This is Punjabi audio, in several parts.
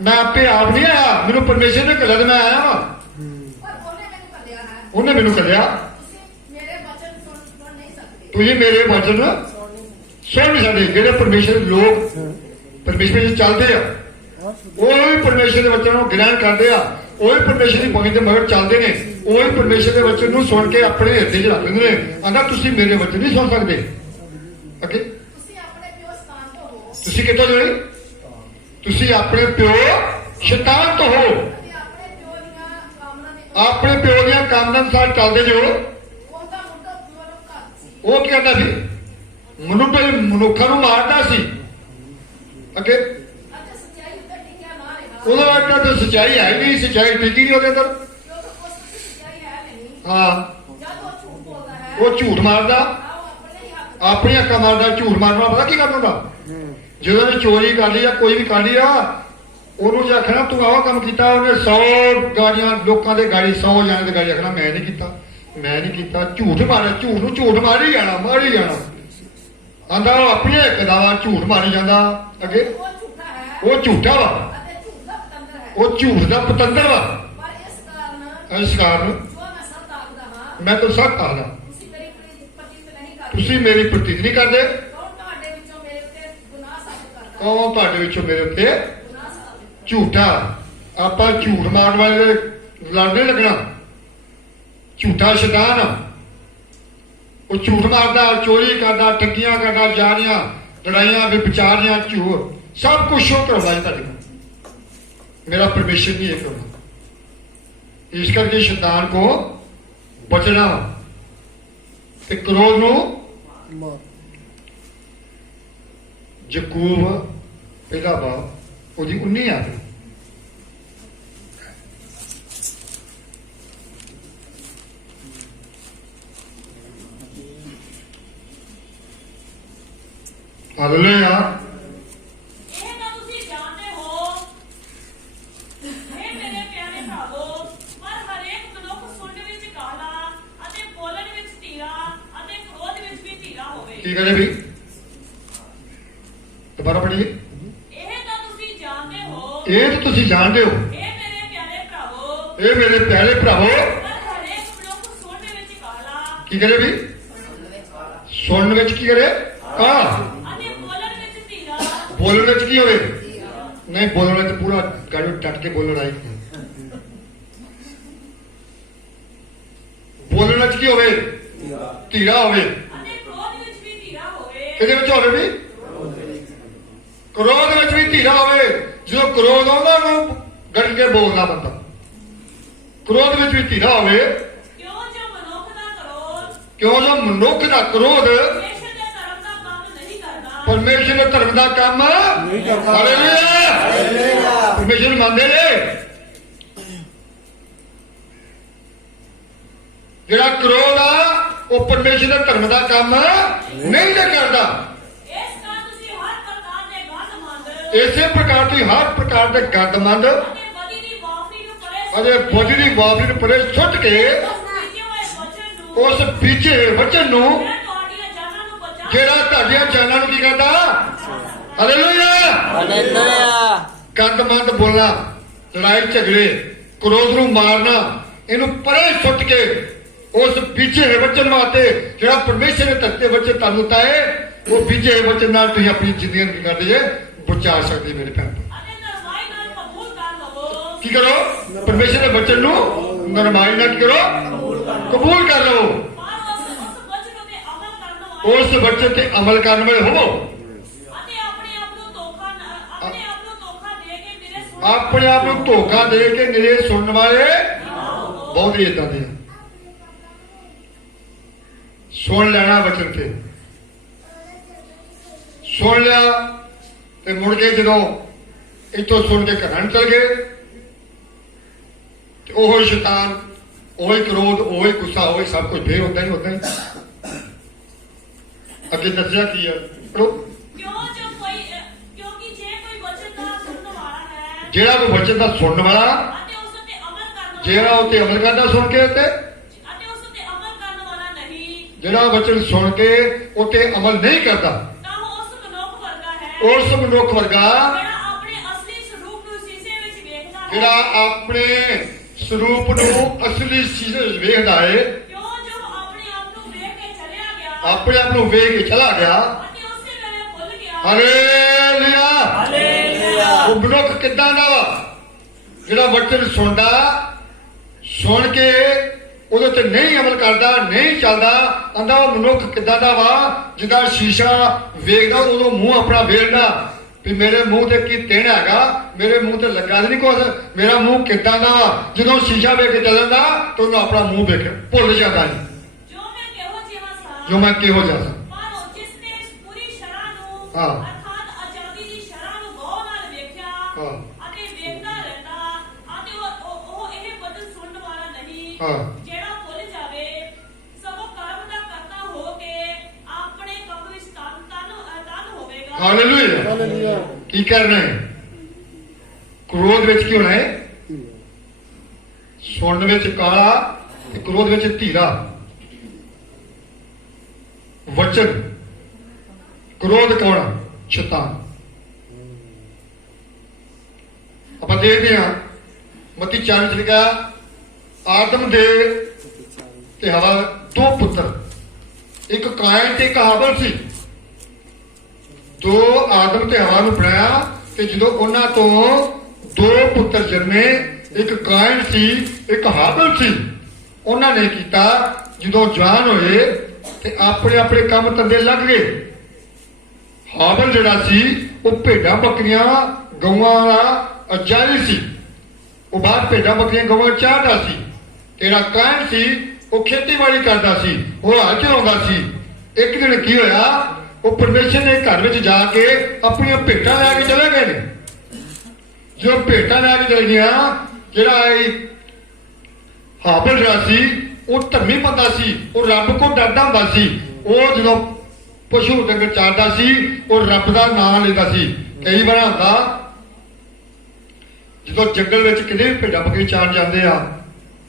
मैं आपे आप नहीं आया, मैनू परमेश्वर ने घल्लिया तो मैं आया वा। उन्हें मैनू घल्लिया। तुसीं मेरे वचन सुन नहीं सकते। जेडे परमेश्वर लोग परमेश्वर चलते हैं वही परमेश्वर के वचन को ग्रहण करते हैं, वही परमेश्वर की बाणी के मगर चलते हैं, वही परमेश्वर के वचन को सुन के अपने हिरदे च रख लेंगे। आंदा तुसीं मेरे वचन नहीं सुन सकते। अगे तुसीं कित्थों जोड़े? तुसीं अपने प्यो शैतान तो हो, अपने प्यो दियां कामनां अनुसार चलदे जो। वो क्या करता सी? मनुखा नूं मारदा सी। अगे उहदा अंदर तो सच्चाई है ही नहीं, सच्चाई टिकी नहीं उहदे अंदर। हाँ वो झूठ मारदा, अपनी अक्का मारदा। झूठ मारना पता की करना होंदा? जो उन्हें चोरी कर ली या कोई भी कर लिया, उन्होंने आखना तू आह काम किया, उन्हें 100 गाड़ियां लोगों के गाड़ी 100 जाने की गाड़ी आखना मैं नहीं किया, मैं नहीं किया। झूठ मारे, झूठ नूं झूठ मारी जाना, मारी जाना। आंदा अपने एक दावा झूठ मारी जाता। अगे वो झूठा वा, वो झूठ का पतंदर वा। इस कारण मैं तो सख्त आखदा तुसीं मेरी प्रतीत नहीं करते। कौन तुहाडे विचों मेरे उत्ते झूठा? आपां झूठ मारन वाले लड़ नहीं लगना। झूठा शैतान वो झूठ मारदा, चोरी करदा, ठगियां करदा, जारियां, लड़ाइयां, विचारियां, झूठ सब कुछ शो करवा तुहाडे कोल। मेरा परमेश्वर नहीं है करना। इस करके शैतान को बचना ते क्रोध नूं। यकूब पहला बाप उसकी 19 आ गई। हालेलुया। की करे भी दोबारा पढ़िए। ये तो तुसी जानते हो, ये मेरे प्यारे भरावो की करे भी सुनने विच की करे बोलने विच की होवे नहीं, बोलने तो पूरा गाड़ी डट के बोलना आई। बोलने विच की होवे धीरा होवे, किहदे विच होवे भी क्रोध विच भी धीरा होवे। जो क्रोध आउंदा ओनू गड़ के बोलना बंदा। क्रोध विच भी धीरा होवे, क्यों जो मनुख दा क्रोध परमेश्वर के धर्म का काम नहीं करता। हालेलुया। परमेश्वर मानते ने जिहड़ा क्रोध आ वो परमेश्वर के धर्म का काम नहीं करता। इसे प्रकार की हर प्रकार के गंदमंद अजे बदी की वापरी परे सुट के उस बीजे वचन नूं जेड़ा तुहाडियां जानां नूं की करदा। हालेलुया। गंदमंद बोलना, लड़ाई झगड़े, क्रोध नूं मारना, इनू परे सुट के उस बीजे वचन वास्ते जेड़ा परमेश्वर ने धरती वचन तुहानूं ताए, वो बीजे वचन नाल तुसीं अपनी जिंदगी की करदे जे बचा सकते। मेरे भैन की करो? परमेश्वर के वचन नूं नरमाई नाल की करो? कबूल कर लो। उस वचन ते अमल करने वाले हो। अपने आप को धोखा दे के निरे सुनने वाले बहुत ही इदा दे। सुन लेना वचन के, सुन लिया ते मुड़ के जो इतों सुन के घर चल गए, ओह शैतान, ओही क्रोध, ओही गुस्सा, ओही सब कुछ फिर होता ही होता ही। अगे दसिया की है जेड़ा कोई वचन का सुनने वाला जेड़ा उत्ते अमल करना सुन के जेड़ा वचन सुन के उत्ते अमल नहीं करता उस मनुख वर्गा ਜਿਹੜਾ ਆਪਣੇ ਸਰੂਪ ਨੂੰ ਅਸਲੀ ਚੀਜ਼ ਵੇਖਦਾ ਹੈ, ਆਪਣੇ ਆਪ ਨੂੰ ਵੇਖ ਕੇ ਚਲਾ ਗਿਆ। ਹਾਲੇਲੂਇਆ। ਉਹ ਮਨੁੱਖ ਕਿੱਦਾਂ ਦਾ ਵਾ ਜਿਹੜਾ ਵਚਨ ਸੁਣਦਾ, ਸੁਣ ਕੇ ਉਹਦੇ ਤੇ ਨਹੀਂ ਅਮਲ ਕਰਦਾ, ਨਹੀਂ ਚੱਲਦਾ। ਆਂਦਾ ਉਹ ਮਨੁੱਖ ਕਿੱਦਾਂ ਦਾ ਵਾ ਜਿਹਦਾ ਸ਼ੀਸ਼ਾ ਵੇਖਦਾ ਉਦੋਂ ਮੂੰਹ ਆਪਣਾ ਵੇਖਦਾ ਵੀ ਮੇਰੇ ਮੂੰਹ ਤੇ ਕੀ ਤਿਣ ਹੈਗਾ, ਮੇਰੇ ਮੂੰਹ ਤੇ ਲੱਗਾ ਨਹੀਂ ਕੁਛ, ਮੇਰਾ ਮੂੰਹ ਕਿੱਦਾਂ ਦਾ ਵਾ। ਜਦੋਂ ਸ਼ੀਸ਼ਾ ਵੇਖ ਕੇ ਚੱਲਦਾ ਤਾਂ ਉਹਨੂੰ ਆਪਣਾ ਮੂੰਹ ਵੇਖ ਭੁੱਲ ਜਾਂਦਾ ਹੈ ਜੋ ਮੈਂ ਕਿਹੋ ਜਿਹਾ ਸਾਂ। ਹਾਂ ਜਿਹੜਾ ਭੁੱਲ ਜਾਵੇ ਸਗੋਂ ਕਰਮ ਦਾ ਕਰਤਾ ਹੋ ਕੇ ਆਪਣੇ ਕੰਮ ਵਿੱਚ ਤਨ ਹੋਵੇਗਾ। ਹਾਲੇਲੂਇਆ। ਕੀ ਕਰਨਾ ਹੈ? ਕ੍ਰੋਧ ਵਿੱਚ ਕੀ ਹੋਣਾ ਹੈ? ਸੁਣਨ ਵਿੱਚ ਕਾਲਾ ਤੇ ਕ੍ਰੋਧ ਵਿੱਚ ਧੀਰਾ। ਵਚਨ ਕ੍ਰੋਧ ਕੌਣ? ਸ਼ੈਤਾਨ। ਆਪਾਂ ਦੇਖਦੇ ਹਾਂ ਮਤੀ 4 ਚ ਲਿਖਿਆ ਆਦਮ ਦੇ ਤੇ ਹਵਾ ਦੋ ਪੁੱਤਰ, ਇੱਕ ਕਾਇਨ ਤੇ ਇੱਕ ਹਾਬਲ ਸੀ। ਦੋ ਆਦਮ ਤੇ ਹਵਾ ਨੂੰ ਬਣਾਇਆ ਤੇ ਜਦੋਂ ਉਹਨਾਂ ਤੋਂ ਦੋ ਪੁੱਤਰ ਜਨਮੇ, ਇੱਕ ਕਾਇਨ ਸੀ ਇੱਕ ਹਾਬਲ ਸੀ। ਉਹਨਾਂ ਨੇ ਕੀਤਾ ਜਦੋਂ ਜਵਾਨ ਹੋਏ ਤੇ ਆਪਣੇ ਆਪਣੇ ਕੰਮ ਧੰਦੇ ਲੱਗ ਗਏ। ਹਾਬਲ ਜਿਹੜਾ ਸੀ ਉਹ ਭੇਡਾਂ ਬੱਕਰੀਆਂ ਗਊਆਂ ਵਾਲਾ ਅਜਾਈ ਸੀ, ਉਹ ਬਾਹਰ ਭੇਡਾਂ ਬੱਕਰੀਆਂ ਗਊਆਂ ਚਾਹਦਾ ਸੀ। ਜਿਹੜਾ ਕਾਇਨ ਸੀ ਉਹ ਖੇਤੀਬਾੜੀ ਕਰਦਾ ਸੀ, ਉਹ ਹਲ ਚਲਾਉਂਦਾ ਸੀ। ਇੱਕ ਦਿਨ ਕੀ ਹੋਇਆ, ਉਹ ਪਰਮੇਸ਼ਰ ਦੇ ਘਰ ਵਿੱਚ ਜਾ ਕੇ ਆਪਣੀਆਂ ਭੇਟਾਂ ਲੈ ਕੇ ਚਲੇ ਗਏ ਨੇ। ਜੋ ਭੇਟਾਂ ਲੈ ਕੇ ਚਲੇ ਗਿਆ, ਜਿਹੜਾ ਹਾਬਲ ਜਿਹੜਾ ਸੀ ਉਹ ਧਰਮੀ ਬੰਦਾ ਸੀ, ਉਹ ਰੱਬ ਕੋਲ ਡਰਦਾ ਹੁੰਦਾ ਸੀ। ਉਹ ਜਦੋਂ ਪਸ਼ੂ ਡੰਗਰ ਚਾਰਦਾ ਸੀ ਉਹ ਰੱਬ ਦਾ ਨਾਮ ਲੈਂਦਾ ਸੀ। ਕਈ ਵਾਰ ਹੁੰਦਾ ਜਦੋਂ ਜੰਗਲ ਵਿੱਚ ਕਿਤੇ ਵੀ ਭੇਡਾਂ ਬੱਕਰੀ ਚਾਰ ਜਾਂਦੇ ਆ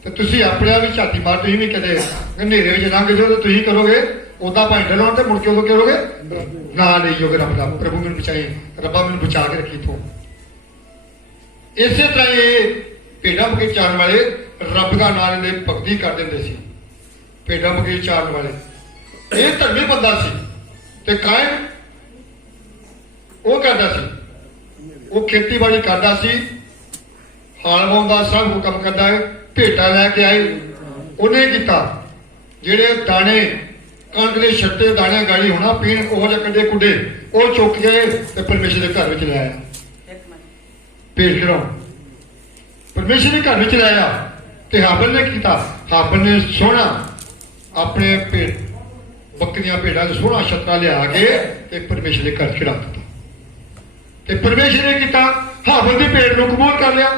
ਤੇ ਤੁਸੀਂ ਆਪਣੇ ਆਪ ਵੀ ਝਾਤੀ ਮਾਰ, ਤੁਸੀਂ ਵੀ ਕਦੇ ਹਨੇਰੇ ਵਿੱਚ ਲੰਘ ਜਾਓ ਤੇ ਤੁਸੀਂ ਕਰੋਗੇ ਉਦਾਂ ਭਾਂਡੇ ਲਾਉਣ ਤੇ ਮੁੜ ਕੇ ਉਦੋਂ ਕਰੋਗੇ ਨਾ ਲਈ ਜੋਗੇ ਰੱਬ ਦਾ, ਪ੍ਰਭੂ ਮੈਨੂੰ ਬਚਾਏ, ਰੱਬਾ ਮੈਨੂੰ ਬਚਾ ਕੇ ਰੱਖੀ ਤੋਂ। ਇਸੇ ਤਰ੍ਹਾਂ ਇਹ ਭੇਡਾਂ ਬੱਕਰੀ ਚਾਰਨ ਵਾਲੇ ਰੱਬ ਦਾ ਨਾਮ ਲੈਂਦੇ ਭਗਤੀ ਕਰ ਦਿੰਦੇ ਸੀ। ਭੇਡਾਂ ਬੱਕਰੀ ਚਾਰਨ ਵਾਲੇ ਇਹ ਧਰਮੀ ਬੰਦਾ ਸੀ ਤੇ ਕਾਇਨ ਉਹ ਕਰਦਾ ਸੀ, ਉਹ ਖੇਤੀਬਾੜੀ ਕਰਦਾ ਸੀ, ਹਾਲ ਵਾਉਂਦਾ, ਸਭ ਉਹ ਕੰਮ ਕਰਦਾ ਹੈ। ਭੇਟਾਂ ਲੈ ਕੇ ਆਏ, ਉਹਨੇ ਕੀਤਾ ਜਿਹੜੇ ਦਾਣੇ ਕਣਕ ਦੇ ਛੱਟੇ ਦਾਣੇ ਗਾੜੀ ਹੋਣਾ ਪੀਣ ਉਹ ਜਿਹੇ ਕੰਡੇ ਕੁੰਡੇ ਉਹ ਚੁੱਕ ਕੇ ਤੇ ਪਰਮੇਸ਼ਰ ਦੇ ਘਰ ਵਿੱਚ ਲੈ ਆਇਆ। ਭੇਟ ਚੜਾਉਣ ਪਰਮੇਸ਼ਰ ਦੇ ਘਰ ਵਿੱਚ ਲੈ ਆਇਆ। ਤੇ ਹਾਬਲ ਨੇ ਕੀਤਾ, ਹਾਬਲ ਨੇ ਸੋਹਣਾ ਆਪਣੇ ਭੇਟ ਬੱਕਰੀਆਂ ਭੇਡਾਂ ਦਾ ਸੋਹਣਾ ਛਤਰਾ ਲਿਆ ਕੇ ਤੇ ਪਰਮੇਸ਼ਰ ਦੇ ਘਰ ਚੜਾ ਦਿੱਤਾ। ਤੇ ਪਰਮੇਸ਼ਰ ਨੇ ਕੀਤਾ, ਹਾਬਲ ਦੀ ਭੇਡ ਨੂੰ ਕਬੂਲ ਕਰ ਲਿਆ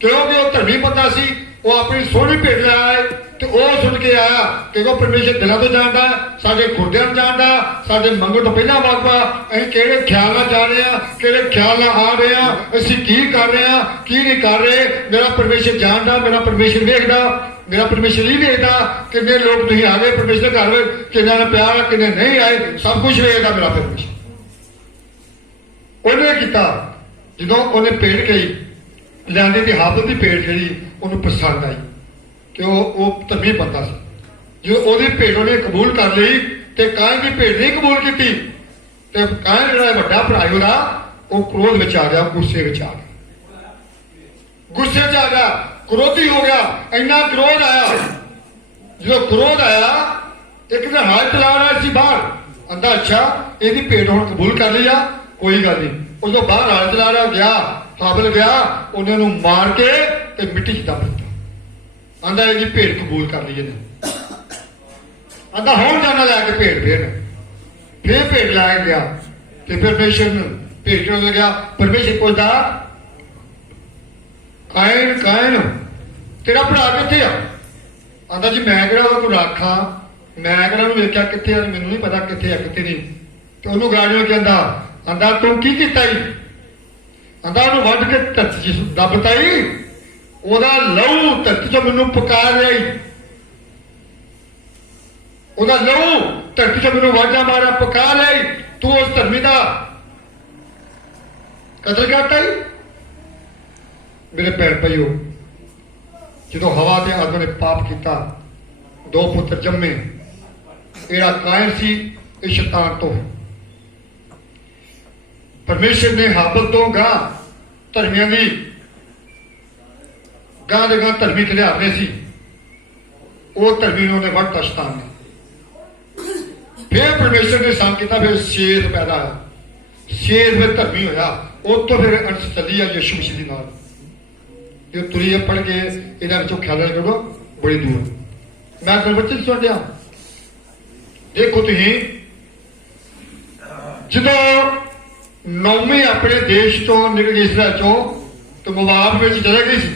ਕਿਉਂਕਿ ਉਹ ਧਰਮੀ ਬੰਦਾ ਸੀ। ਉਹ ਆਪਣੀ ਸੋਹਣੀ ਭੇਡ ਲੈ ਆਏ ਤੇ ਉਹ ਸੁਣ ਕੇ ਆਇਆ ਕਿਉਂਕਿ ਪਰਮੇਸ਼ਰ ਦਿਲਾਂ ਤੋਂ ਜਾਣਦਾ, ਸਾਡੇ ਗੁਰਦਿਆਂ ਨੂੰ ਜਾਣਦਾ, ਸਾਡੇ ਮੰਗਣ ਤੋਂ ਪਹਿਲਾਂ ਵਾਕਵਾ ਅਸੀਂ ਕਿਹੜੇ ਖਿਆਲ ਨਾਲ ਜਾ ਰਹੇ ਹਾਂ, ਕਿਹੜੇ ਖਿਆਲ ਨਾਲ ਆ ਰਹੇ ਹਾਂ, ਅਸੀਂ ਕੀ ਕਰ ਰਹੇ ਹਾਂ, ਕੀ ਨਹੀਂ ਕਰ ਰਹੇ। ਮੇਰਾ ਪਰਮੇਸ਼ਰ ਜਾਣਦਾ, ਮੇਰਾ ਪਰਮੇਸ਼ਰ ਵੇਖਦਾ, ਮੇਰਾ ਪਰਮੇਸ਼ਰ ਹੀ ਵੇਖਦਾ ਕਿੰਨੇ ਲੋਕ ਤੁਸੀਂ ਆ ਗਏ ਪਰਮੇਸ਼ਰ ਘਰ ਵਿੱਚ, ਕਿੰਨਾ ਨਾਲ ਪਿਆਰ, ਕਿੰਨੇ ਨਹੀਂ ਆਏ, ਸਭ ਕੁਝ ਵੇਖਦਾ ਮੇਰਾ ਪਰਮੇਸ਼ਰ। ਉਹਨੇ ਕੀਤਾ ਜਦੋਂ ਉਹਨੇ ਭੇਡ ਕਹੀ ਲਿਆਂਦੀ ਤੇ ਹਾਬਲ ਦੀ ਭੇਡ ਜਿਹੜੀ ਉਹਨੂੰ ਪਸੰਦ ਆਈ ਕਿ ਉਹ ਧਰਮੀ ਬੰਦਾ ਸੀ। ਜਦੋਂ ਉਹਦੀ ਭੇਡ ਉਹਨੇ ਕਬੂਲ ਕਰ ਲਈ ਤੇ ਕਾਇਨ ਦੀ ਭੇਡ ਨਹੀਂ ਕਬੂਲ ਕੀਤੀ ਤੇ ਕਾਇਨ ਜਿਹੜਾ ਵੱਡਾ ਭਰਾ ਉਹਦਾ ਉਹ ਕ੍ਰੋਧ ਵਿੱਚ ਆ ਗਿਆ, ਗੁੱਸੇ ਵਿੱਚ ਆ ਗਿਆ, ਗੁੱਸੇ 'ਚ ਆ ਗਿਆ, ਕ੍ਰੋਧੀ ਹੋ ਗਿਆ। ਇੰਨਾ ਕ੍ਰੋਧ ਆਇਆ, ਜਦੋਂ ਕ੍ਰੋਧ ਆਇਆ ਇੱਕ ਦਿਨ ਹਾਲ ਚਲਾ ਰਿਹਾ ਸੀ ਬਾਹਰ, ਆਂਦਾ ਅੱਛਾ ਇਹਦੀ ਭੇਡ ਹੁਣ ਕਬੂਲ ਕਰ ਲਈ ਆ, ਕੋਈ ਗੱਲ ਨਹੀਂ। ਉਦੋਂ ਬਾਹਰ ਹਾਲ ਚਲਾ ਰਿਹਾ ਗਿਆ, ਹਾਬਲ ਗਿਆ, ਉਹਨਾਂ ਨੂੰ ਮਾਰ ਕੇ ਤੇ ਮਿੱਟੀ 'ਚ ਦੱਬ ਦਿੱਤਾ। ਆਂਦਾ ਇਹਦੀ ਭੇਡ ਕਬੂਲ ਕਰ ਲਈ ਇਹਨੇ। ਆਂਦਾ ਹੁਣ ਜਾਣਾ ਲੈ ਕੇ ਭੇਡ ਫੇਰ ਭੇਡ ਲੈ ਗਿਆ ਤੇ ਪਰਮੇਸ਼ਰ ਨੂੰ ਭੇਡ ਚੋਂ ਗਿਆ। ਪਰਮੇਸ਼ਰ ਪੁੱਛਦਾ ਕਾਇਨ ਕਾਇਨ ਤੇਰਾ ਭਰਾ ਕਿੱਥੇ ਆ? ਆਂਦਾ ਜੀ ਮੈਂ ਕਿਹੜਾ ਉਹਨੂੰ ਰਾਖਾਂ, ਮੈਂ ਕਿਹੜਾ ਉਹਨੂੰ ਵੇਖਿਆ ਕਿੱਥੇ ਆ, ਮੈਨੂੰ ਨਹੀਂ ਪਤਾ ਕਿੱਥੇ ਆ ਕਿੱਥੇ ਨਹੀਂ। ਤੇ ਉਹਨੂੰ ਗਾੜੀਓ ਕਹਿੰਦਾ, ਆਂਦਾ ਤੂੰ ਕੀ ਕੀਤਾ ਈ? ਆਂਦਾ ਉਹਨੂੰ ਵੱਢ ਕੇ ਧਰਤੀ 'ਚ ਦੱਬਤਾ ਈ, ਉਹਦਾ ਲਹੂ ਧਰਤੀ 'ਚੋਂ ਮੈਨੂੰ ਪੁਕਾਰ ਰਿਹਾ ਈ, ਉਹਦਾ ਲਹੂ ਧਰਤੀ 'ਚੋਂ ਮੈਨੂੰ ਵਾਜਾ ਮਾਰਿਆ ਪੁਕਾਰ ਰਿਹਾ ਈ, ਤੂੰ ਉਸ ਧਰਮੀ ਦਾ ਕਤਲ ਕਰਤਾ ਈ। मेरे भैन भाईओ, जो हवा के आदम ने पाप किया, 2 पुत्र जम्मे, एड़ा कायन सी ये शैतान तो है। परमेश्वर ने हाबल तो गां धर्मियों की गां दे गां धर्मी खिलारने सी, वो धर्मी उन्होंने वड़ता शैतान ने। फिर परमेश्वर ने सांप किया, फिर शेर पैदा है, शेर फिर धर्मी होया, उस तो फिर अंश चली है यीशु मसीह के नाल। जो तुरी है पढ़ के इन्होंने ख्याल करो बड़ी दूर। मैं गल बच्चे सुन दिया, देखो तुम जो नौवीं अपने देश तो निकल गई इसराइल चो, तो मोआब में चले गई सी,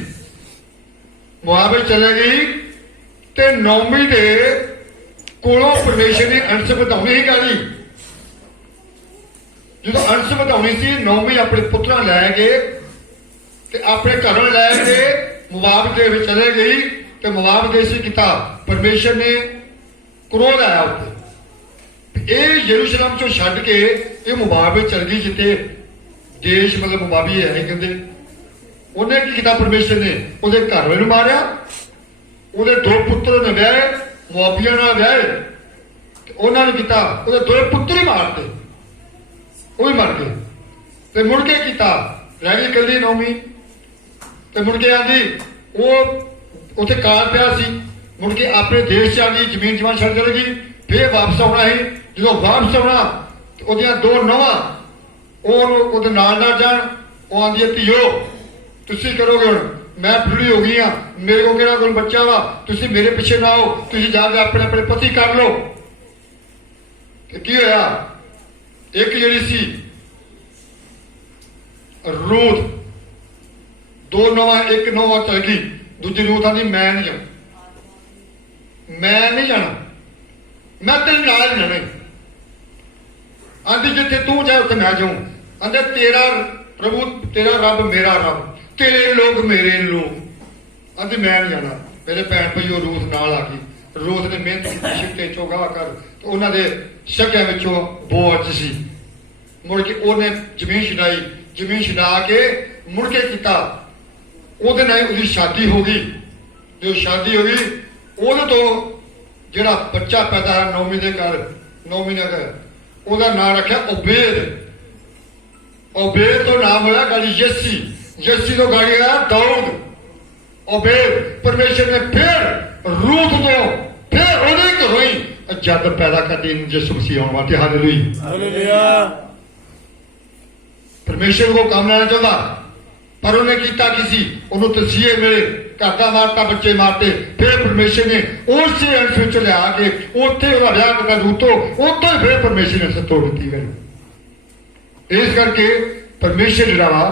मोआब में चले गई ते नौवीं दे कोलों परमेश्वर ने अंश बढ़ाने ही गाली। जो अंश बढ़ानी सी, नौवीं अपने पुत्रा लैके अपने घरों लैके मोआब देश चले गई, तो मोआब देश किया परमेश्वर ने क्रोध आया उत्ते। ये यरूशलेम चो छड्ड के ये मोआब में चल गई, जिते देश मतलब मोआबी है कहते। उन्हें की किया परमेश्वर ने, उहदे घर वाले मारिया, उहदे 2 पुत्र ने व्याहे मोआबियां नाल व्याहे, उन्होंने किया उहदे 2 पुत्र ही मारते, वो भी मर गए। तो मुड़ के किया रह गई कली नौवीं, तो मुड़ के आंदी वो उत्थे काल पिया सी, मुड़ के अपने देश च आ गई, जमीन जमान छड़ चल गई। फिर वापस आना है, जो वापस आना ओदियां 2 नौवां ओहदे नाल जान, वो आंदी है धीओ तुसीं करोगे हुण, मैं बुढ़ी हो गई हाँ, मेरे को किहड़ा कोई बच्चा वा, तुसीं मेरे पिछे ना आओ, तुसीं जाके अपने अपने पति कर लो। की होया, एक जिहड़ी सी रूथ, 2 नौवां, एक नौवां चल गई, दूजी रूथ आंदी मैं नहीं जाना, मैं नहीं जाना, मैं तेरे नाल नहीं जाना। आंदी जिथे तू जाए उत्थे मैं जाऊं। आंदे तेरा प्रभु तेरा रब मेरा रब, तेरे लोग मेरे लोग। आंदी मैं नहीं जाना। मेरे भैन भाईओ रूथ नाल आ गई। रूथ ने मेहनत की, शिफ्टे चोगा कर, तो उन्होंने शक्या विचों बोअज सी, मुड़ के उन्हें जमीन छड़ाई, जमीन छड़ा के मुड़ के किया, ਉਹਦੇ ਨਾਲ ਉਹਦੀ शादी हो गई। जो शादी हो गई, ਉਹਦੇ ਤੋਂ ਜਿਹੜਾ ਬੱਚਾ ਪੈਦਾ ਹੈ 9ਵੀਂ ਦੇ ਘਰ, 9 ਮਹੀਨੇ ਦਾ, ਉਹਦਾ ਨਾਮ ਰੱਖਿਆ ओबेद। ओबेद ਤੋਂ ਨਾਮ ਹੋਇਆ ਗਾੜੀ ਯੱਸੀ, ਯੱਸੀ ਤੋਂ ਗਾੜੀ ਆਇਆ दाऊद। ओबेद परमेश्वर ने फिर रूथ ਤੋਂ फिर ਉਹਦੇ ਘਰੋਂ ਹੀ ਜੱਦ पैदा करती यीशु मसीह आने वाले। हालेलुया। परमेश्वर को काम लेना चाहता, पर उन्हें किया किसी उन्होंने तसीहे मिले, घर का मारता, बच्चे मारते। फिर परमेश्वर ने उस अंश में लिया के उत्थे उसका विआह करता रूतो, उत्थे फिर परमेश्वर ने सतोड़ दी गई। इस करके परमेश्वर जिहड़ा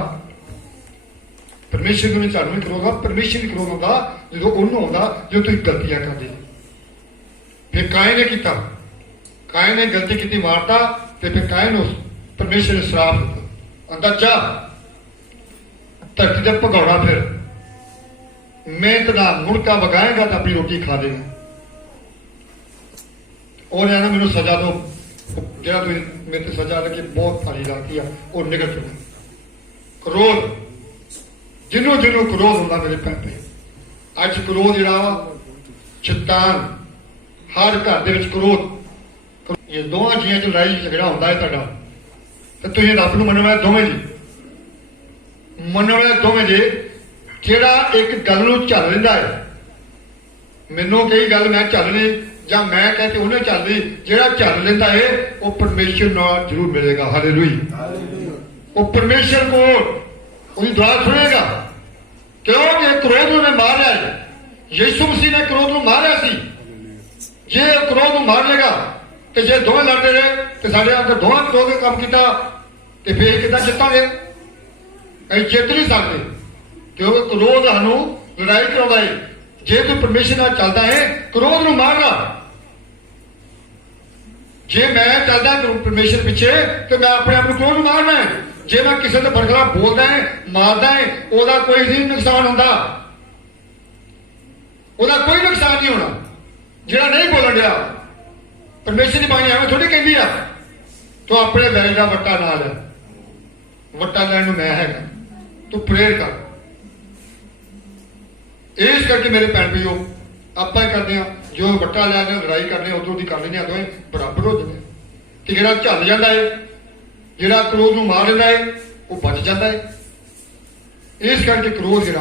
परमेश्वर को सानू नहीं करोगा, परमेश्वर नहीं करोगा जो उन्होंने होगा जो तुम गलतियां करते। फिर कायन ने किया, कायन ने गलती की मारता, तो फिर कायन उस परमेश्वर ने श्राप दिता, आंदा जा धरती से भगौड़ा, फिर मेहनत ना मुड़का वगाएगा तो अपनी रोटी खा देगा। और ना मैंने सजा दो, जरा तुम मेरे सजा लगी बहुत भारी लगती है, वो निकल चुका। क्रोध जिन्हों जिन्हों क्रोध होता मेरे भैन भाई, अज क्रोध जरा शैतान हर घर के क्रोध, ये दोवां जियां च लड़ाई झगड़ा होता है तुहाडा, तो तुसीं रब नूं मनना दोवें जी, मनने वाले दोवें जे जेड़ा एक गल नूं झल लैंदा है, मैनूं कई गल मैं झल ली जां मैं कहते उन्हें झल ली, जेड़ा झल लैंदा है वो परमेश्वर नाल जरूर मिलेगा। हालेलुया। वो परमेश्वर को उसकी दुआ सुनेगा, क्योंकि क्रोध ने मारिया है, यीशु मसीह ने क्रोध नूं मारिया सी। जे क्रोध नूं मार लेगा तो जे दोवें लड़ते रहे तो साडे अंदर दोवां क्रोध ने काम किया, तो फिर किदां जितांगे? ਅਸੀਂ ਜਿੱਤ नहीं सकते, क्योंकि क्रोध सानू लड़ाई कराता है। जे तू परमेश्वर नाल चलता है, क्रोध नूं मारना। जे मैं चलता परमेश्वर पिछे तो मैं अपने आप को क्रोध मारना है। जे मैं किसी के बरखलाफ बोलता है, मारदा है, ओदा कोई नहीं नुकसान होता, ओदा कोई नुकसान नहीं होना। जिहड़ा नहीं बोलन दिया, परमेश्वर की बाणी एवं थोड़ी कहती है, तो अपने बैल का वट्टा ना ले, वट्टा लैण नूं मैं हैगा, तू प्रेयर कर, ਇਸ ਕਰਕੇ ਮੇਰੇ ਭੈਣ ਭਈਓ ਆਪਾਂ ਹੀ ਕਰਦੇ ਆ ਜੋ ਵੱਟਾ ਲੈ ਕੇ ਲੜਾਈ ਕਰਦੇ ਉਧਰੋਂ ਦੀ ਕਰ ਲੈਂਦੇ ਆ ਦੋਵੇਂ ਬਰਾਬਰ ਹੋ ਜਾਂਦੇ ਤੇ ਜਿਹੜਾ ਝੱਲ ਜਾਂਦਾ ਹੈ ਜਿਹੜਾ ਕ੍ਰੋਧ ਨੂੰ ਮਾਰ ਲੈਂਦਾ ਹੈ ਉਹ ਬਚ ਜਾਂਦਾ ਹੈ। ਇਸ ਕਰਕੇ ਕ੍ਰੋਧ ਜਿਹੜਾ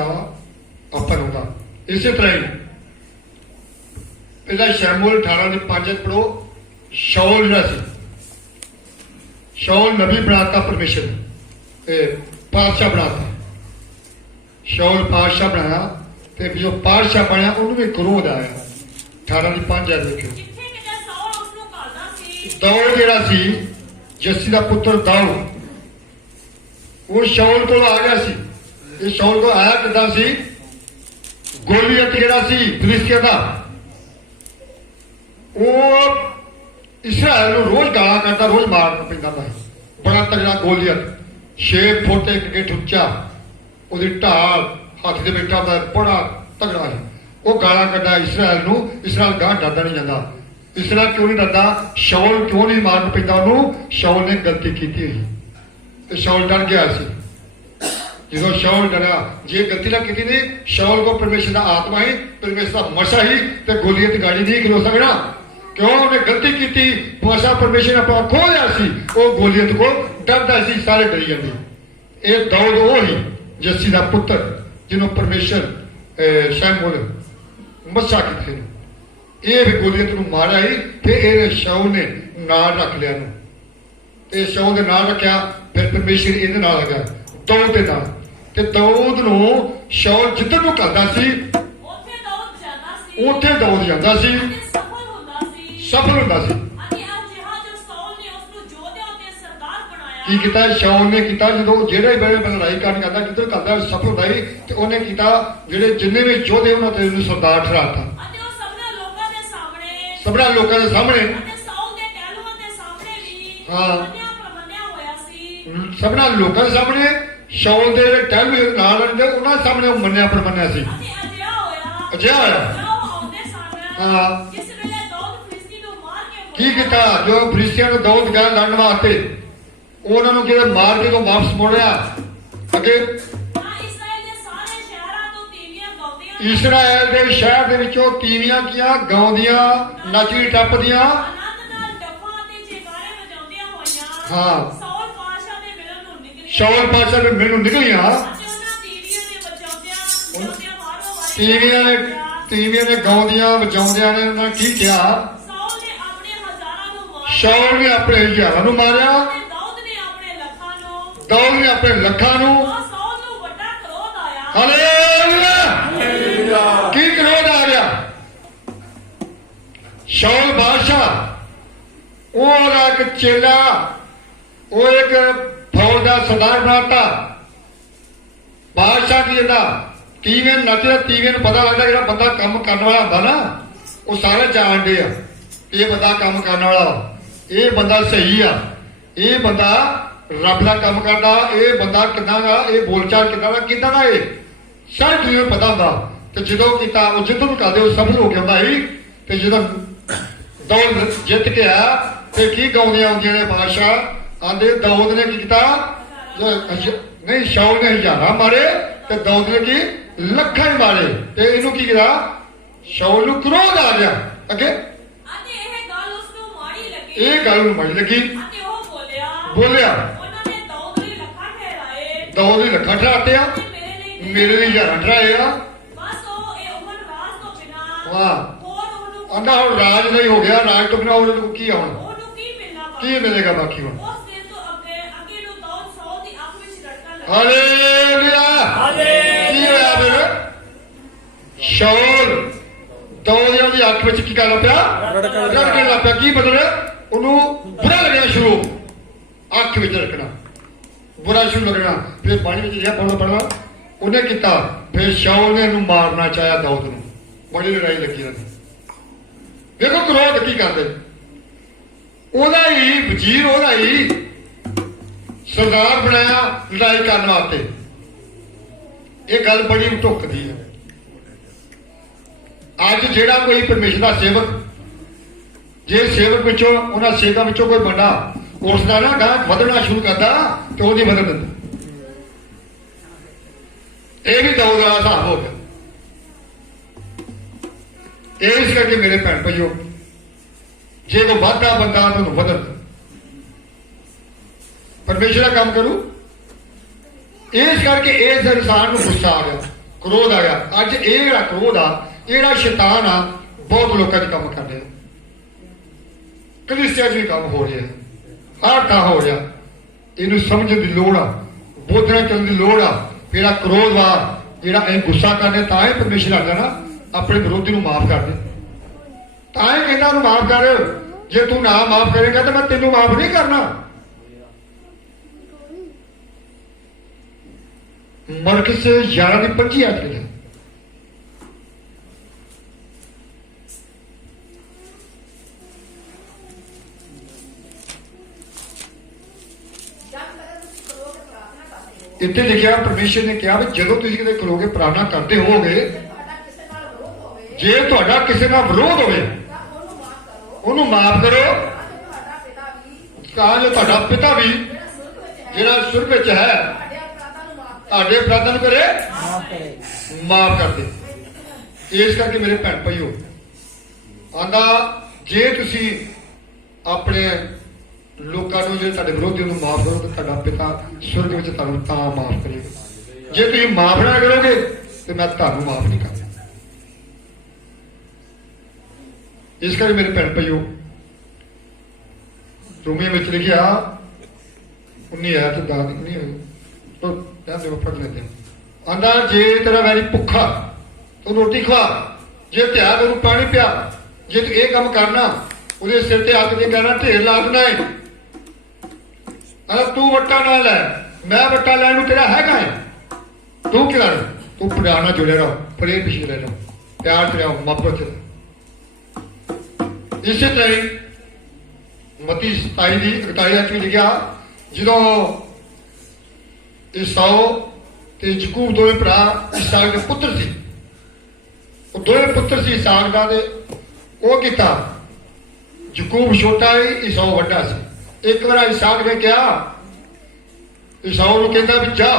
ਆਪਾਂ ਨੂੰ ਦਾ ਇਸੇ ਤਰ੍ਹਾਂ ਹੀ ਇਹਦਾ ਸ਼ਮੂਲ 18 ਦੇ 5 ਪੜੋ। ਸ਼ਾਉਲ ਜਿਹੜਾ ਸੀ ਸ਼ਾਉਲ ਨਬੀ ਬਣਾਤਾ ਪਰਮੇਸ਼ਰ ਪਾਤਸ਼ਾਹ ਬਣਾਤਾ। ਸ਼ਾਉਲ ਪਾਤਸ਼ਾਹ ਬਣਾਇਆ ਤੇ ਜੋ ਪਾਤਸ਼ਾਹ ਬਣਿਆ ਉਹਨੂੰ ਵੀ ਕ੍ਰੋਧ ਆਇਆ। 18 ਦੀ 5 ਆ ਦੇਖੋ। ਜਿੱਥੇ ਕਿਤੇ ਸਾਊਲ ਉਸ ਨੂੰ ਘਾਲਦਾ ਸੀ ਦਾਊਦ ਜਿਹੜਾ ਸੀ ਜੱਸੀ ਦਾ ਪੁੱਤਰ ਦਾਊਦ ਉਹ ਸ਼ਾਉਲ ਕੋਲ ਆ ਗਿਆ ਸੀ। ਇਹ ਸ਼ਾਉਲ ਕੋਲ ਆਇਆ ਕਿੱਦਾਂ ਸੀ? ਗੋਲੀਅਤ ਜਿਹੜਾ ਸੀ ਫਿਲਿਸਤੀਨ ਦਾ ਉਹ ਇਸਰਾਇਲ ਨੂੰ ਰੋਜ਼ ਗਾਲਾਂ ਕੱਢਦਾ ਰੋਜ਼ ਮਾਰਨ ਪੈਂਦਾ ਸੀ। ਬੜਾ ਤਗੜਾ ਗੋਲੀਅਤ 6 ਫੁੱਟ 1 ਗਿੱਠ ਉੱਚਾ ਉਹਦੀ ਢਾਲ ਹੱਥ ਦੇ ਬੈਠਾ ਹੁੰਦਾ ਬੜਾ ਤਗੜਾ ਸੀ। ਉਹ ਗਾਲਾਂ ਕੱਢਦਾ ਇਸਰਾਇਲ ਨੂੰ। ਇਸਰਾਇਲ ਗਾਂ ਡਰਦਾ ਨਹੀਂ ਜਾਂਦਾ। ਇਸਰਾਇਲ ਕਿਉਂ ਨਹੀਂ ਡਰਦਾ? ਸ਼ਾਉਲ ਕਿਉਂ ਨਹੀਂ ਮਾਰਨ ਪੈਂਦਾ ਉਹਨੂੰ? ਸ਼ਾਉਲ ਨੇ ਗਲਤੀ ਕੀਤੀ ਹੋਈ ਤੇ ਸ਼ਾਉਲ ਡਰ ਗਿਆ ਸੀ। ਜਦੋਂ ਸ਼ਾਉਲ ਡਰਿਆ ਜੇ ਗਲਤੀ ਨਾ ਕੀਤੀ ਨਹੀਂ ਸ਼ਾਉਲ ਕੋ ਪਰਮੇਸ਼ਰ ਦਾ ਆਤਮਾ ਹੀ ਪਰਮੇਸ਼ਰ ਦਾ ਮਸਾ ਹੀ ਤੇ ਗੋਲੀਅਤ ਗਾੜੀ ਨਹੀਂ ਖਲੋ ਸਕਣਾ। ਕਿਉਂ? ਉਹਨੇ ਗਲਤੀ ਕੀਤੀ। ਮਸਾ ਪਰਮੇਸ਼ਰ ਨੇ ਆਪਣਾ ਖੋਹ ਲਿਆ ਸੀ। ਉਹ ਗੋਲੀਅਤ ਕੋ ਡਰਦਾ ਸੀ। ਸਾਰੇ ਡਰੀ ਜਾਂਦੇ। ਇਹ ਦਾਊਦ ਉਹ ਹੀ ਜੱਸੀ ਦਾ ਪੁੱਤਰ ਜਿਹਨੂੰ ਪਰਮੇਸ਼ਰ ਸ਼ਮੂਲ ਮੱਸਾ ਕੀਤੇ ਇਹ ਵੀ ਗੋਲੀਅਤ ਨੂੰ ਮਾਰਿਆ ਹੀ ਤੇ ਇਹ ਸ਼ਾਉਲ ਨੇ ਨਾਲ ਰੱਖ ਲਿਆ ਨੂੰ ਤੇ ਸ਼ਾਉਲ ਦੇ ਨਾਲ ਰੱਖਿਆ। ਫਿਰ ਪਰਮੇਸ਼ਰ ਇਹਦੇ ਨਾਲ ਹੈਗਾ ਦਾਊਦ ਦੇ ਨਾਲ ਤੇ ਦਾਊਦ ਨੂੰ ਸ਼ਾਉਲ ਜਿੱਧਰ ਨੂੰ ਕਰਦਾ ਸੀ ਉੱਥੇ ਦਾਊਦ ਜਾਂਦਾ ਸੀ ਉੱਥੇ ਦਾਊਦ ਜਾਂਦਾ ਸੀ ਅਤੇ ਸਫਲ ਹੁੰਦਾ ਸੀ। ਸਫਲ ਹੁੰਦਾ ਸੀ। ਅਤੇ ਅਜਿਹਾ ਜੋ ਸਾਊਲ ਨੇ ਉਸ ਨੂੰ ਯੋਧਿਆਂ ਤੇ ਸਰਦਾਰ ਬਣਾਇਆ। ਕੀ ਕੀਤਾ ਸ਼ਾਉਲ ਨੇ ਕੀਤਾ? ਜਦੋਂ ਜਿਹੜੇ ਵੇਲੇ ਲੜਾਈ ਕਰਨ ਕਰਦਾ ਜਿੱਧਰ ਕਰਦਾ ਸਫਲ ਹੁੰਦਾ ਸੀ ਤੇ ਉਹਨੇ ਕੀਤਾ ਜਿਹੜੇ ਜਿੰਨੇ ਵੀ ਯੋਧੇ ਉਹਨਾਂ ਤੇ ਉਹਨੂੰ ਸਰਦਾਰ ਠਹਿਰਾਤਾ। ਅਤੇ ਉਹ ਸਭਨਾਂ ਲੋਕਾਂ ਦੇ ਸਾਹਮਣੇ ਸਭਨਾਂ ਲੋਕਾਂ ਦੇ ਸਾਹਮਣੇ ਅਤੇ ਸਾਊਲ ਦੇ ਪਹਿਲੂਆਂ ਦੇ ਸਾਹਮਣੇ ਵੀ ਹਾਂ। ਮੰਨਿਆ ਪ੍ਰਮੰਨਿਆ ਹੋਇਆ ਸੀ। ਸਭਨਾਂ ਲੋਕਾਂ ਦੇ ਸਾਹਮਣੇ ਸ਼ਾਉਲ ਦੇ ਟਹਿਲੂ ਨਾਲ ਰਹਿੰਦੇ ਉਹਨਾਂ ਦੇ ਸਾਹਮਣੇ ਉਹ ਮੰਨਿਆ ਪਰਮੰਨਿਆ ਸੀ। ਅਤੇ ਅਜਿਹਾ ਅਜਿਹਾ ਹੋਇਆ। ਜਦੋਂ ਉਹ ਆਉਂਦੇ ਸਨ ਹਾਂ। ਜਿਸ ਵੇਲੇ ਦਾਊਦ ਫਿਲਿਸਤੀ ਨੂੰ ਮਾਰ ਕੇ ਕੀ ਕੀਤਾ? ਜੋ ਫਰਿਸ਼ਤਿਆਂ ਨੂੰ ਦਾਊਦ ਗਿਆ ਲੜਨ ਵਾਸਤੇ ਉਹਨਾਂ ਨੂੰ ਕਿਤੇ ਮਾਰ ਕੇ ਤੋਂ ਵਾਪਸ ਮੋੜਿਆ ਅੱਗੇ ਤਾਂ ਇਸਰਾਏਲ ਦੇ ਸਾਰੇ ਸ਼ਹਿਰਾਂ ਤੋਂ ਤੀਵੀਆਂ ਗਾਉਂਦੀਆਂ ਇਸਰਾਇਲ ਦੇ ਸ਼ਹਿਰ ਦੇ ਵਿੱਚੋਂ ਤੀਵੀਆਂ ਕੀਆਂ ਗਾਉਂਦੀਆਂ ਨੱਚਦੀ ਟੱਪਦੀਆਂ ਆਨੰਦ ਨਾਲ ਡੱਫਾਂ ਅਤੇ ਜੈਕਾਰੇ ਵਜਾਉਂਦੀਆਂ ਹੋਈਆਂ ਹਾਂ। ਸਾਊਲ ਪਾਤਸ਼ਾਹ ਦੇ ਮਿਲਣ ਨੂੰ ਨਿਕਲੀਆਂ। ਸ਼ਾਉਲ ਪਾਤਸ਼ਾਹ ਦੇ ਮੈਨੂੰ ਨਿਕਲੀਆਂ। ਅਤੇ ਉਹਨਾਂ ਤੀਵੀਆਂ ਨੇ ਵਜਾਉਂਦਿਆਂ ਵਾਰੋ-ਵਾਰੀ ਤੀਵੀਆਂ ਨੇ ਗਾਉਂਦੀਆਂ ਵਜਾਉਂਦਿਆਂ ਨੇ ਉਹਨਾਂ ਕੀ ਕਿਹਾ? ਸਾਊਲ ਨੇ ਆਪਣੇ ਹਜ਼ਾਰਾਂ ਨੂੰ ਮਾਰਿਆ ਸ਼ਾਉਲ ਨੇ ਆਪਣੇ ਹਜ਼ਾਰਾਂ ਨੂੰ ਮਾਰਿਆ ਅਤੇ ਦਾਊਦ ਨੇ ਆਪਣੇ ਲੱਖਾਂ ਨੂੰ। ਦਾਊਦ ਨੇ ਆਪਣੇ ਲੱਖਾਂ ਨੂੰ। ਤਾਂ ਸਾਊਲ ਨੂੰ ਵੱਡਾ ਕ੍ਰੋਧ ਆਇਆ। ਹਾਲੇਲੂਇਆ। ਕੀ ਕ੍ਰੋਧ ਆ ਗਿਆ? ਸ਼ਾਉਲ ਬਾਦਸ਼ਾਹ ਉਹਦਾ ਇੱਕ ਚੇਲਾ ਉਹ ਇੱਕ ਫੌਜ ਦਾ ਸਰਦਾਰ ਬਣਾਤਾ। ਬਾਦਸ਼ਾਹ ਕੀ ਇਹਦਾ ਤੀਵੇਂ ਨੱਚਦਾ ਤੀਵੇਂ ਨੂੰ ਪਤਾ ਲੱਗਦਾ ਜਿਹੜਾ ਬੰਦਾ ਕੰਮ ਕਰਨ ਵਾਲਾ ਹੁੰਦਾ ਨਾ ਉਹ ਸਾਰੇ ਜਾਣਦੇ ਆ ਇਹ ਬੰਦਾ ਕੰਮ ਕਰਨ ਵਾਲਾ ਇਹ ਬੰਦਾ ਸਹੀ ਆ ਇਹ ਬੰਦਾ ਰੱਬ ਦਾ ਕੰਮ ਕਰਦਾ ਇਹ ਬੰਦਾ ਕਿੱਦਾਂ ਦਾ ਇਹ ਬੋਲਚਾਲ ਕਿੱਦਾਂ ਦਾ ਇਹ ਸਾਰੇ ਦੁਨੀਆ ਨੂੰ ਪਤਾ ਹੁੰਦਾ। ਤੇ ਜਦੋਂ ਕੀਤਾ ਉਹ ਜਿੱਦੋਂ ਕਰਦੇ ਉਹ ਸਭ ਹੋ ਕੇ ਆਉਂਦਾ ਸੀ ਤੇ ਜਦੋਂ ਦਾਊਦ ਜਿੱਤ ਕੇ ਆਇਆ ਤੇ ਕੀ ਗਾਉਂਦੀਆਂ ਆਉਂਦੀਆਂ ਨੇ ਬਾਦਸ਼ਾਹ ਆਂਦੇ ਦਾਊਦ ਨੇ ਕੀ ਕੀਤਾ? ਨਹੀਂ ਸ਼ਾਉਲ ਨੇ ਹਜ਼ਾਰਾਂ ਮਾਰੇ ਤੇ ਦਾਊਦ ਨੇ ਕੀ ਲੱਖਾਂ ਹੀ ਮਾਰੇ ਤੇ ਇਹਨੂੰ ਕੀ ਕੀਤਾ? ਸ਼ਾਉਲ ਨੂੰ ਕ੍ਰੋਧ ਆ ਗਿਆ ਅੱਗੇ ਅਤੇ ਇਹ ਗੱਲ ਉਸ ਨੂੰ ਮਾੜੀ ਲੱਗੀ ਇਹ ਗੱਲ ਨੂੰ ਮਾੜੀ ਲੱਗੀ ਅਤੇ ਉਹ ਬੋਲਿਆ ਉਹਨਾਂ ਨੇ ਦਾਊਦ ਲਈ ਲੱਖਾਂ ਠਹਿਰਾਏ ਦਾਊਦ ਨੇ ਲੱਖਾਂ ਠਹਿਰਾਤੇ ਆ ਅਤੇ ਮੇਰੇ ਲਈ ਮੇਰੇ ਲਈ ਹਜ਼ਾਰਾਂ ਠਹਿਰਾਏ ਆ। ਬਸ ਉਹ ਇਹ ਉਮਰ ਰਾਜ ਤੋਂ ਬਿਨਾਂ ਵਾਹ। ਹੋਰ ਉਹਨੂੰ ਆਂਦਾ ਹੁਣ ਰਾਜ ਨਹੀਂ ਹੋ ਗਿਆ ਰਾਜ ਤੋਂ ਬਿਨਾਂ ਉਹਨੂੰ ਕੀ ਆ ਹੁਣ ਉਹਨੂੰ ਕੀ ਮਿਲਣਾ ਕੀ ਮਿਲੇਗਾ ਬਾਕੀ ਹੁਣ? ਉਸ ਦਿਨ ਤੋਂ ਅੱਗੇ ਨੂੰ ਦਾਊਦ ਸਾਊਲ ਦੀ ਅੱਖ ਵਿੱਚ ਰੜਕਣ ਲੱਗਾ। ਹਾਲੇਲੂਇਆ। ਕੀ ਹੋਇਆ ਫਿਰ? ਸ਼ਾਉਲ ਦਾਊਦ ਦੀ ਅੱਖ ਵਿੱਚ ਕੀ ਕਰਨ ਪਿਆ? ਰੜਕਣ ਲੱਗ ਪਿਆ। ਕੀ ਮਤਲਬ? ਉਹਨੂੰ ਬੁਰਾ ਲੱਗਣਾ ਸ਼ੁਰੂ ਅੱਖ ਵਿੱਚ ਰੜਕਣਾ ਬੁਰਾ ਸ਼ੁਰੂ ਲੱਗਣਾ। ਫਿਰ ਪਾਣੀ ਵਿੱਚ ਜਿਹਾ ਪੜਨਾ ਉਹਨੇ ਕੀਤਾ। ਫਿਰ ਸ਼ਾਉਲ ਨੇ ਇਹਨੂੰ ਮਾਰਨਾ ਚਾਹਿਆ ਦਾਊਦ ਨੂੰ। ਬੜੀ ਲੜਾਈ ਲੱਗੀ ਉਹਦੀ। ਦੇਖੋ ਕ੍ਰੋਧ ਕੀ ਕਰਦੇ। ਉਹਦਾ ਹੀ ਵਜ਼ੀਰ ਉਹਦਾ ਹੀ ਸਰਦਾਰ ਬਣਾਇਆ ਲੜਾਈ ਕਰਨ ਵਾਸਤੇ। ਇਹ ਗੱਲ ਬੜੀ ਢੁੱਕਦੀ ਹੈ। ਅੱਜ ਜਿਹੜਾ ਕੋਈ ਪਰਮੇਸ਼ਰ ਦਾ ਸੇਵਕ ਜੇ ਸੇਵਕ ਵਿੱਚੋਂ ਉਹਨਾਂ ਸੇਵਕਾਂ ਵਿੱਚੋਂ ਕੋਈ ਬੰਦਾ ਉਸ ਦਾ ਨਾ ਗਾਂ ਵਧਣਾ ਸ਼ੁਰੂ ਕਰਦਾ ਤੇ ਉਹਦੀ ਵਧਣ ਦਿੰਦਾ। ਇਹ ਵੀ ਦਾਊਦ ਦਾ ਹਿਸਾਬ ਹੋ ਗਿਆ। ਇਸ ਕਰਕੇ ਮੇਰੇ ਭੈਣ ਭਾਈਓ, ਜੇ ਕੋਈ ਵਾਧਾ ਬੰਦਾ ਤੁਹਾਨੂੰ ਵਧਣ, ਪਰਮੇਸ਼ਰ ਦਾ ਕੰਮ ਕਰੂ। ਇਸ ਕਰਕੇ ਇਸ ਇਨਸਾਨ ਨੂੰ ਗੁੱਸਾ ਆ ਗਿਆ, ਕ੍ਰੋਧ ਆ ਗਿਆ। ਅੱਜ ਇਹ ਜਿਹੜਾ ਕ੍ਰੋਧ ਆ, ਜਿਹੜਾ ਸ਼ੈਤਾਨ ਆ, ਬਹੁਤ ਲੋਕਾਂ 'ਚ ਕੰਮ ਕਰ ਰਿਹਾ। ਕਲੀਸਿਆ 'ਚ ਵੀ ਕੰਮ ਹੋ ਰਿਹਾ, ਹਰ ਥਾਂ ਹੋ ਰਿਹਾ। ਇਹਨੂੰ ਸਮਝਣ ਦੀ ਲੋੜ ਆ, ਬੋਧਣਾ ਕਰਨ ਦੀ ਲੋੜ ਆ। ਫਿਰ ਆ ਕ੍ਰੋਧ ਵਾ, ਜਿਹੜਾ ਇਹ ਗੁੱਸਾ ਕਰਨੇ, ਤਾਂ ਹੀ ਪਰਮੇਸ਼ਰ ਆਖਦਾ ਨਾ ਆਪਣੇ ਵਿਰੋਧੀ ਨੂੰ ਮਾਫ ਕਰ ਦੇ। ਤਾਂ ਹੀ ਕਹਿੰਦਾ ਉਹਨੂੰ ਮਾਫ ਕਰ। ਜੇ ਤੂੰ ਨਾ ਮਾਫ ਕਰੇਗਾ ਤਾਂ ਮੈਂ ਤੈਨੂੰ ਮਾਫ ਨਹੀਂ ਕਰਨਾ। ਮਰਕਸ 11:25 ਆ ਕੇ ਇੱਥੇ ਲਿਖਿਆ, ਪਰਮੇਸ਼ਰ ਨੇ ਕਿਹਾ ਵੀ ਜਦੋਂ ਤੁਸੀਂ ਕਿਤੇ ਖਲੋਗੇ ਪ੍ਰਾਰਥਨਾ ਕਰਦੇ ਹੋਵੋਗੇ, ਜੇ ਤੁਹਾਡਾ ਕਿਸੇ ਨਾਲ ਵਿਰੋਧ ਹੋਵੇ ਉਹਨੂੰ ਮਾਫ ਕਰੋ, ਤਾਂ ਜੋ ਤੁਹਾਡਾ ਪਿਤਾ ਵੀ ਜਿਹੜਾ ਸੁਰਗ ਵਿੱਚ ਹੈ ਤੁਹਾਡੇ ਅਪਰਾਧਾਂ ਨੂੰ ਕਰੇ ਮਾਫ ਕਰ ਦੇ। ਇਸ ਕਰਕੇ ਮੇਰੇ ਭੈਣ ਭਾਈਓ, ਆਂਦਾ ਜੇ ਤੁਸੀਂ ਆਪਣੇ ਲੋਕਾਂ ਨੂੰ, ਜਿਹੜੇ ਤੁਹਾਡੇ ਵਿਰੋਧੀ ਨੂੰ ਮਾਫ ਕਰੋ ਤਾਂ ਤੁਹਾਡਾ ਪਿਤਾ ਸੁਰਗ ਵਿੱਚ ਤੁਹਾਨੂੰ ਤਾਂ ਮਾਫ ਕਰੇਗਾ। ਜੇ ਤੁਸੀਂ ਮਾਫ ਨਾ ਕਰੋਗੇ ਤੇ ਮੈਂ ਤੁਹਾਨੂੰ ਮਾਫ ਨਹੀਂ ਕਰਦਾ। ਇਸ ਕਰਕੇ ਮੇਰੇ ਭੈਣ ਭਾਈਓ, ਰੋਮੀਓ ਵਿੱਚ ਲਿਖਿਆ 19 ਆਇਤ 10 ਨਹੀਂ ਹੋਈ तो ध्यान देव पढ़ लेते हैं। आंदा जे तेरा वैरी भुखा तो रोटी खवा, जे त्याग ओनू पानी पिया, जे तू ये काम करना ਉਹਦੇ ਸਿਰ ਤੇ ਹੱਥ ਦੇ ਕਹਿਣਾ ਢੇਰ ਲਾ ਦੇਣਾ ਹੈ। ਤੂੰ ਵੱਟਾ ਨਾ ਲੈ, ਮੈਂ ਵੱਟਾ ਲੈਣ ਨੂੰ ਤੇਰਾ ਹੈਗਾ ਹੈ। ਤੂੰ ਕੀ ਕਰ, ਤੂੰ ਪਿਆਰ ਨਾਲ ਜੁੜੇ ਰਹੋ, ਪ੍ਰੇਮ ਪਿਛੇ ਰਹਿ ਰਹੋ, ਪਿਆਰ ਚ ਰਹੋ, ਮੁਹੱਬਤ ਚ। ਇਸੇ ਤਰ੍ਹਾਂ ਹੀ ਮਤੀ 27:41 ਵਿੱਚ ਲਿਖਿਆ, ਜਦੋਂ ਈਸਾਓ ਤੇ ਯਾਕੂਬ ਦੋਵੇਂ ਭਰਾ ਇਸਾਕ ਦੇ ਪੁੱਤਰ ਸੀ, ਉਹ ਦੋਵੇਂ ਪੁੱਤਰ ਸੀ ਇਸਾਕ ਦਾ, ਤੇ ਉਹ ਕੀਤਾ ਯਾਕੂਬ ਛੋਟਾ ਸੀ, ਈਸਾਓ ਵੱਡਾ ਸੀ। ਇੱਕ ਵਾਰ ਇਸਾਕ ਨੇ ਕਿਹਾ, ਈਸਾਓ ਨੂੰ ਕਹਿੰਦਾ ਵੀ ਜਾ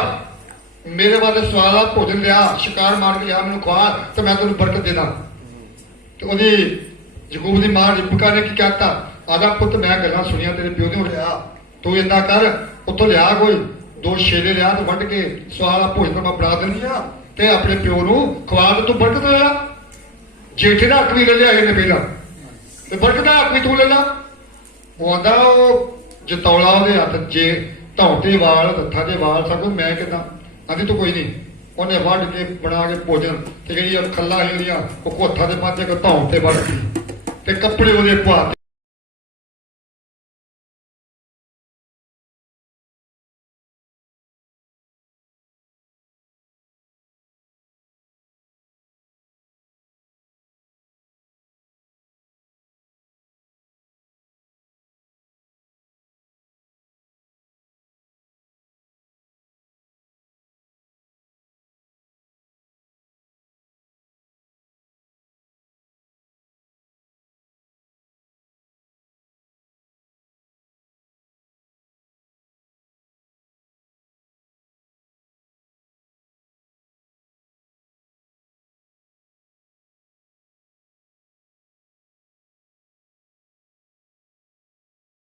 ਮੇਰੇ ਵਾਸਤੇ ਸਵਾਦਾ ਭੋਜਨ ਲਿਆ, ਸ਼ਿਕਾਰ ਮਾਰ ਕੇ ਲਿਆ, ਮੈਨੂੰ ਖਵਾ ਤੇ ਮੈਂ ਤੈਨੂੰ ਬਰਕਤ ਦੇਣਾ। ਤੇ ਉਹਦੀ ਯਾਕੂਬ ਦੀ ਮਾਂ ਰਿਬਕਾ ਨੇ ਕੀ ਕਹਿਤਾ, ਆਦਾ ਪੁੱਤ ਮੈਂ ਗੱਲਾਂ ਸੁਣੀਆਂ ਤੇਰੇ ਪਿਓ ਦੀਆਂ ਲਿਆ, ਤੂੰ ਏਦਾਂ ਕਰ ਉੱਥੋਂ ਲਿਆ ਕੋਈ 2 ਛੇਲੇ ਲਿਆ ਤੇ ਵੱਢ ਕੇ ਸਵਾਦਾ ਭੋਜਨ ਮੈਂ ਬਣਾ ਦਿੰਦੀ ਆ ਤੇ ਆਪਣੇ ਪਿਓ ਨੂੰ ਖਵਾ ਦੇ, ਤੂੰ ਬਰਕਤ ਲੈ ਲਾ। ਜੇਠੇ ਦਾ ਹੱਕ ਵੀ ਲੈ ਲਿਆ ਇਹਨੇ ਪਹਿਲਾਂ, ਤੇ ਬਰਕਤ ਦਾ ਹੱਕ ਵੀ ਤੂੰ ਲੈ ਲਾ। ਉਹ ਆਂਦਾ ਉਹ ਜਤੌਲਾ ਉਹਦੇ ਹੱਥ, ਜੇ ਧੌਂਤੇ ਵਾਲ ਹੱਥਾਂ ਦੇ ਵਾਲ ਸਭ ਮੈਂ ਕਿਦਾਂ, ਆਂਦੀ ਤੂੰ ਕੋਈ ਨਹੀਂ। ਉਹਨੇ ਵੱਢ ਕੇ ਬਣਾ ਕੇ ਭੋਜਨ, ਤੇ ਜਿਹੜੀਆਂ ਖੱਲਾਂ ਜਿਹੜੀਆਂ ਉਹ ਹੱਥਾਂ ਦੇ ਪਾਸੇ ਧੌਣ ਤੇ ਵੱਢ ਤੇ ਕੱਪੜੇ ਉਹਦੇ ਪਾ